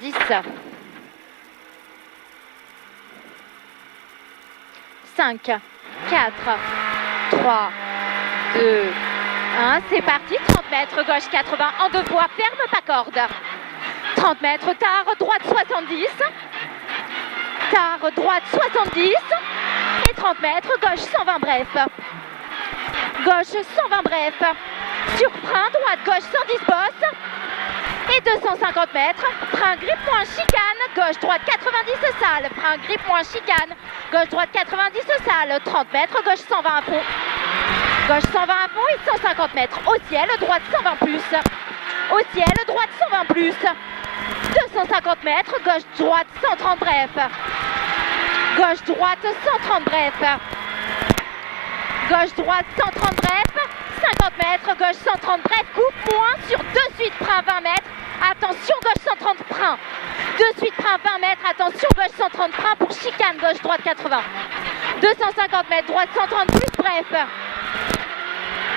10. 5, 4, 3, 2, 1. C'est parti. 30 mètres, gauche 80 en 2 fois. Ferme, pas corde. 30 mètres, tard, droite 70. Tard, droite 70. Et 30 mètres, gauche 120 bref. Gauche 120 bref. Surprint, droite, gauche 110 bosse. Et 250 mètres. Frein, grippe, moins chicane. Gauche, droite 90 sale. Frein, grippe, moins chicane. Gauche, droite 90 sale. 30 mètres, gauche 120 à fond. Gauche 120 à fond et 150 mètres. Au ciel, droite 120 plus. Au ciel, droite 120 plus. 250 mètres, gauche, droite 130 bref. Gauche, droite 130 bref. Gauche, droite 130 bref. 50 mètres, gauche 130 bref. Coupe moins sur 2 suites, frein 20 mètres. Attention, gauche 130 frein. 2 suites, frein 20 mètres. Attention, gauche 130 frein pour chicane, gauche, droite 80. 250 mètres, droite 130 plus bref.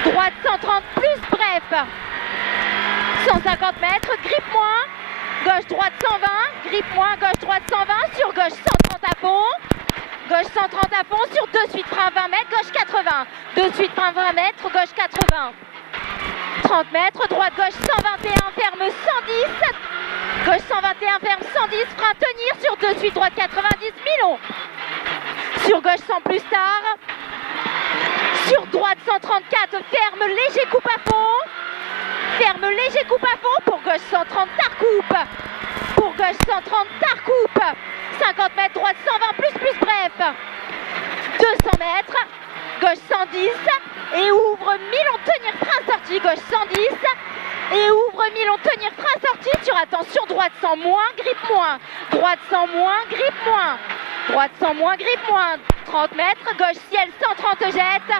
Droite 130 plus bref. 150 mètres, grippe moins. Gauche, droite 120. Grippe moins, gauche, droite 120. Sur gauche 130 à fond. Gauche 130 à fond. Sur 2 suites, frein 20 mètres. Gauche 80. 2 suites, frein 20 mètres. Gauche 80. 30 mètres, droite, gauche 121. Ferme 110. Gauche 121, ferme 110. Frein tenir. Sur 2 suites, droite 90. Milon. Sur gauche 100 plus tard. Sur droite 134, ferme léger coupe à fond. Ferme léger coupe à fond. Pour gauche 130, tard coupe. Pour gauche 130, tard coupe. 50 mètres, droite 120, plus bref. 200 mètres, gauche 110. Et ouvre, milon, tenir, frein sorti. Gauche 110. Et ouvre, milon, tenir, frein sorti. Sur attention, droite 100 moins, grippe moins. Droite 100 moins, grippe moins. Droite 100 moins, grippe moins. 30 mètres, gauche ciel 130 jette.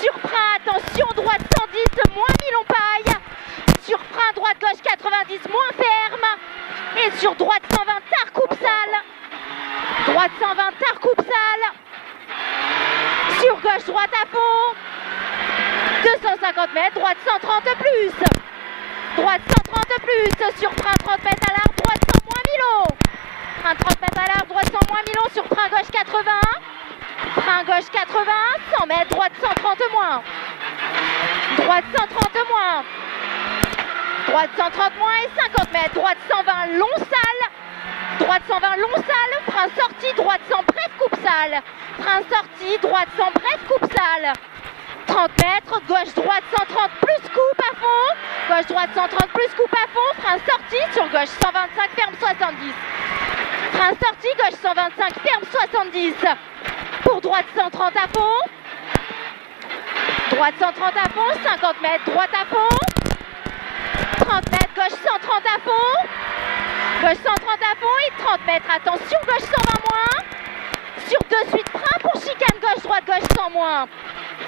Sur frein, attention, droite 110, moins milon paille. Sur frein, droite gauche 90, moins ferme. Et sur droite 120, tard coupe sale. Droite 120, tard coupe sale. Sur gauche, droite à fond. 250 mètres, droite 130 plus. Droite 130 plus. Sur frein, 30 mètres à l'arbre, droite 100 moins milon. Frein 30 mètres à l'arbre, droite 100 moins milon. Sur frein gauche 80. Frein gauche 80, 100 mètres, droite 130 moins. Droite 130 moins. Droite 130 moins et 50 mètres, droite 120, long sale. Droite 120, long sale. Frein sorti, droite 100, bref, coupe sale. Frein sorti, droite 100, bref, coupe sale. 30 mètres, gauche droite 130 plus coupe à fond. Gauche droite 130 plus coupe à fond. Frein sorti, sur gauche 125, ferme 70. Frein sorti, gauche 125, ferme 70. Pour droite 130 à fond. Droite 130 à fond, 50 mètres, droite à fond. 30 mètres, gauche 130 à fond. Gauche 130 à fond et 30 mètres, attention, gauche 120 moins. Sur 2 suites, frein pour chicane gauche, droite, gauche 100 moins.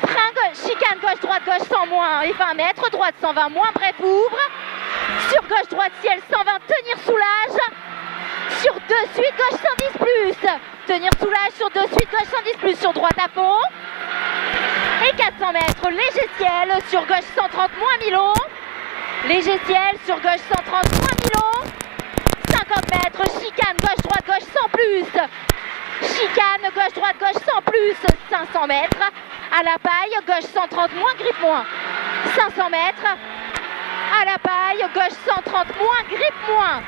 Frein gauche, chicane gauche, droite, gauche 100 moins. Et 20 mètres, droite 120 moins, bref, ouvre. Sur gauche, droite, ciel 120, tenir soulage. Sur 2 suites, gauche 110 plus. Tenir soulage sur 2 suites, gauche 110 plus. Sur droite à fond. Et 400 mètres, léger ciel. Sur gauche 130 moins milon. Léger ciel, sur gauche 130 moins milon. 50 mètres, chicane gauche, droite, gauche 100 plus. Chicane gauche, droite, gauche 100 plus. 500 mètres. À la paille, gauche 130 moins, grippe moins. 500 mètres. À la paille, gauche 130 moins, grippe moins.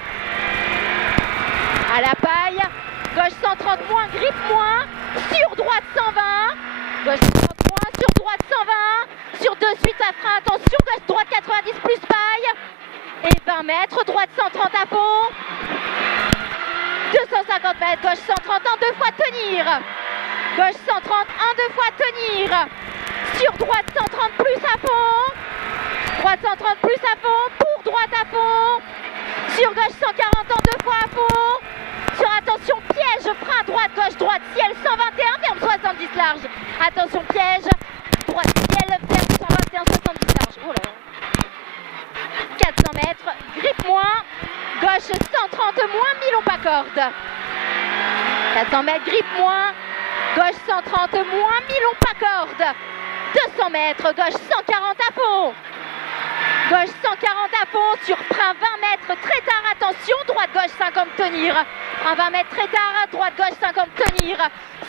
À la paille, gauche 130 moins, grippe moins. Sur droite 120. Gauche 130 moins, sur droite 120. Sur 2 suites à frein, attention, gauche droite 90 plus paille. Et 20 mètres, droite 130 à fond. 250 mètres, gauche 130 en 2 fois tenir. Gauche 130, 1, 2 fois tenir. Sur droite 130 plus à fond. Droite 130 plus à fond. Pour droite à fond. Sur gauche 140 en 2 fois à fond. Sur attention piège, frein droite, gauche, droite, ciel 121, ferme 70 large. Attention piège, droite, ciel, ferme 121, 70 large. Oh là là. 400 mètres, grippe moins. Gauche 130 moins, milon pas corde. 400 mètres, grippe moins. Gauche 130 moins, milon pas corde. 200 mètres, gauche 140 à fond. Gauche 140 à fond, sur frein 20 mètres, très tard, attention, droite, gauche. 50, tenir. Un 20 mètres très tard, droite-gauche 50, tenir.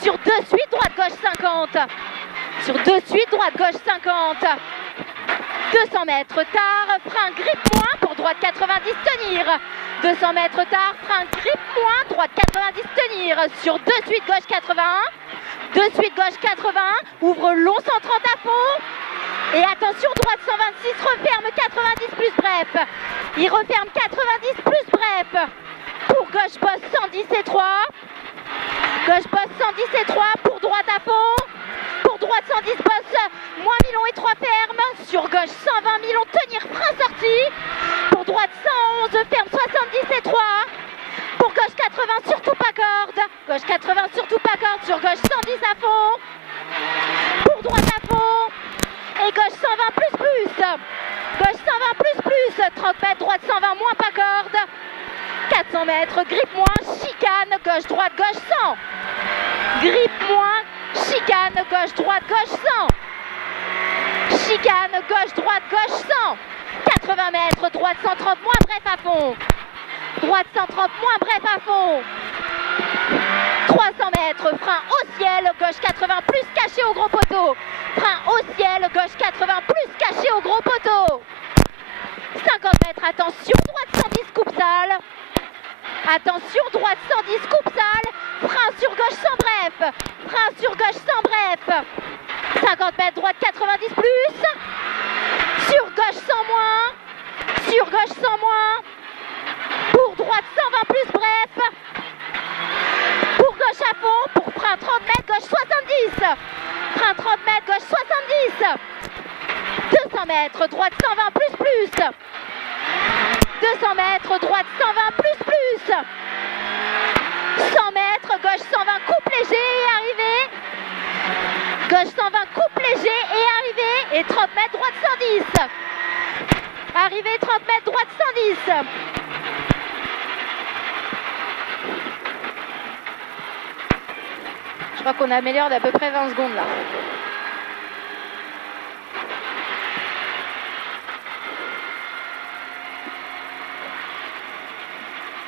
Sur 2 suites, droite-gauche 50. Sur 2 suites, droite-gauche 50. 200 mètres tard, frein grippe moins pour droite 90, tenir. 200 mètres tard, frein grippe moins, droite 90, tenir. Sur 2 suites, gauche 81. 2 suites, gauche 81. Ouvre long 130 à fond. Et attention, droite 126, referme 90 plus bref. Il referme 90 plus bref. Pour gauche bosse 110 et 3. Gauche bosse 110 et 3. Pour droite à fond. Pour droite 110 bosse moins Milon et 3 ferme. Sur gauche 120 Milon, tenir, frein sorti. Pour droite 111, ferme 70 et 3. Pour gauche 80, surtout pas corde. Gauche 80, surtout pas corde. Sur gauche 110 à fond. Pour droite à fond. Et gauche 120 plus plus. Gauche 120 plus plus. 30 mètres, droite 120 moins pas corde. 400 mètres, grippe moins, chicane, gauche droite, gauche 100. Grippe moins, chicane, gauche droite, gauche 100. Chicane, gauche droite, gauche 100. 80 mètres, droite 130 moins bref à fond. Droite 130 moins bref à fond. 300 mètres, frein au ciel, gauche 80 plus caché au gros poteau. Frein au ciel, gauche 80 plus caché au gros poteau. 50 mètres, attention, droite 110, coupe sale. Attention, droite 110, coupe sale. Frein sur gauche sans bref. Frein sur gauche sans bref. 50 mètres, droite 90 plus. Sur gauche 100 moins. Sur gauche 100 moins. Pour droite 120 plus bref. Pour gauche à fond. Pour frein 30 mètres, gauche 70. Frein 30 mètres, gauche 70. 200 mètres, droite 120 plus plus. 200 mètres, droite 120 plus plus. 100 mètres, gauche 120, coupe léger et arrivé. Gauche 120, coupe léger et arrivé. Et 30 mètres, droite 110. Arrivé, 30 mètres, droite 110. Je crois qu'on améliore d'à peu près 20 secondes là.